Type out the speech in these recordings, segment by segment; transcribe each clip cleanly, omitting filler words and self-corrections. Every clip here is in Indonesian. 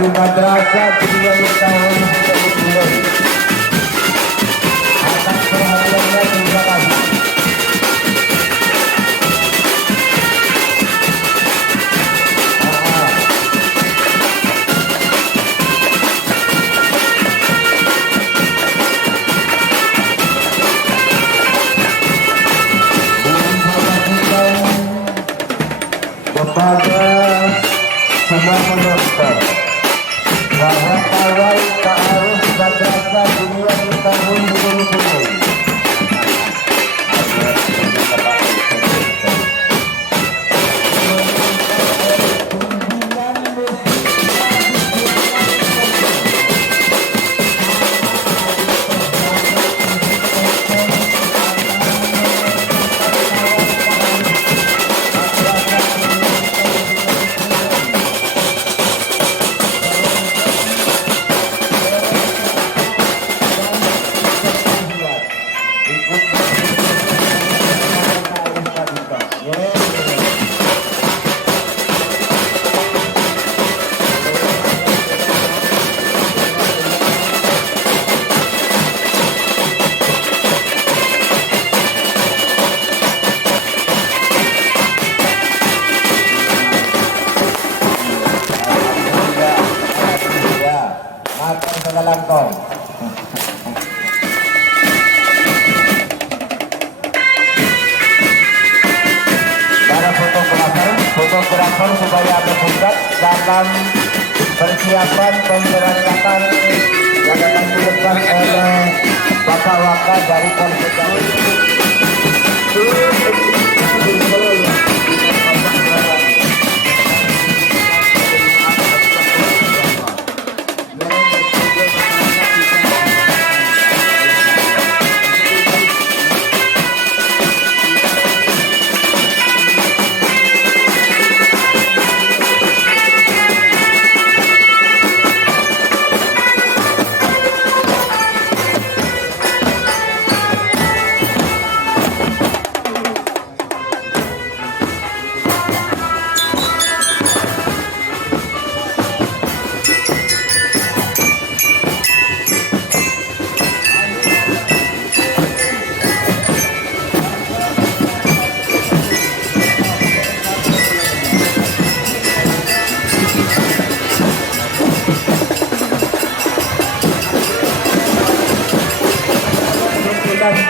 dari Madrasah Dunia Tahun ke-10. Atas perhatiannya terima kasih. Kepada semua penonton bahwa pawai ta'aruf Madrasah Dunia Tahun 2010 Langkong. Para fotografer supaya berbukat dalam persiapan pemberangkatan yang akan dilakukan oleh Bapak Waka dari Polsek.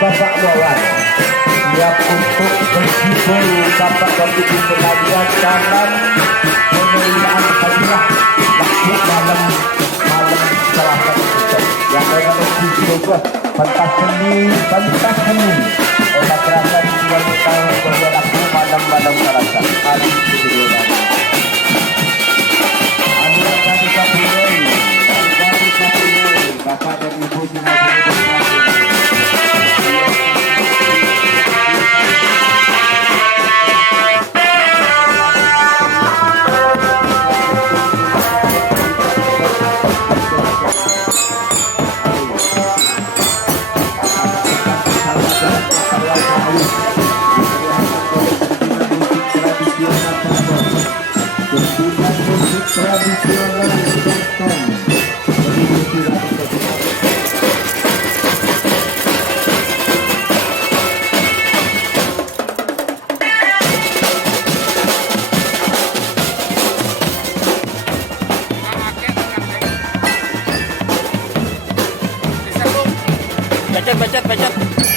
Bapak Wawan siap untuk berhibur Bapak Bapak sekalian dalam pemilihan hadiah waktu malam Selasa yang akan dicoba pentas seni Madrasah Dunia Tahun berlaku malam Selasa hari Jumat. Anda kami Bapak dan Ibu Bacot.